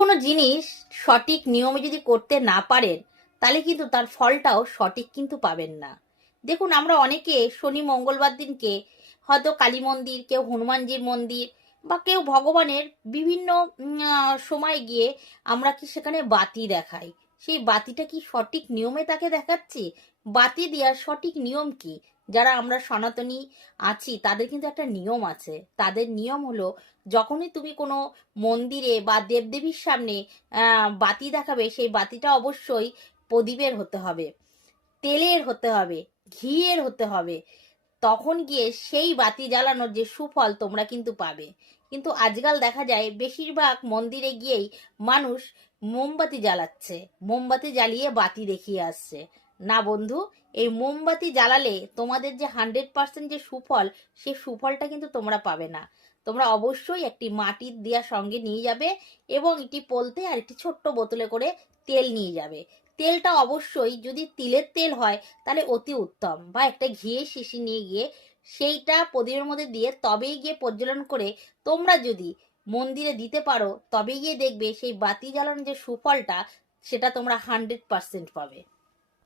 কোনো জিনিস সঠিক নিয়মে যদি করতে না পারেন, তাহলে কিন্তু তার ফলটাও সঠিক কিন্তু পাবেন না। দেখুন, আমরা অনেকে শনি মঙ্গলবার দিনকে হয়তো কালী মন্দির, কেউ হনুমানজির মন্দির বা কেউ ভগবানের বিভিন্ন সময় গিয়ে আমরা কি সেখানে বাতি দেখাই। সেই বাতিটা কি সঠিক নিয়মে তাকে দেখাচ্ছি? বাতি দেওয়ার সঠিক নিয়ম কি? যারা আমরা সনাতনী আছি তাদের কিন্তু একটা নিয়ম আছে। তাদের নিয়ম হলো, যখনই তুমি কোনো মন্দিরে বা দেবদেবীর সামনে বাতি দেখাবে, সেই বাতিটা অবশ্যই প্রদীপের হতে হবে, তেলের হতে হবে, ঘিয়ের হতে হবে। তখন গিয়ে সেই বাতি জ্বালানোর যে সুফল তোমরা কিন্তু পাবে। কিন্তু আজকাল দেখা যায় বেশিরভাগ মন্দিরে গিয়েই মানুষ মোমবাতি জ্বালাচ্ছে, মোমবাতি জ্বালিয়ে বাতি দেখিয়ে আসছে। না বন্ধু, এই মোমবাতি জ্বালালে তোমাদের যে 100% যে সুফল, সেই সুফলটা কিন্তু তোমরা পাবে না। তোমরা অবশ্যই একটি মাটির দিয়া সঙ্গে নিয়ে যাবে এবং একটি পলতে আর একটি ছোট্ট বোতলে করে তেল নিয়ে যাবে। তেলটা অবশ্যই যদি তিলের তেল হয় তাহলে অতি উত্তম, বা একটা ঘিয়ের শিশি নিয়ে গিয়ে সেইটা প্রদীপের মধ্যে দিয়ে তবেই গিয়ে প্রজ্বলন করে তোমরা যদি মন্দিরে দিতে পারো, তবেই গিয়ে দেখবে সেই বাতি জ্বালানোর যে সুফলটা, সেটা তোমরা 100% পাবে।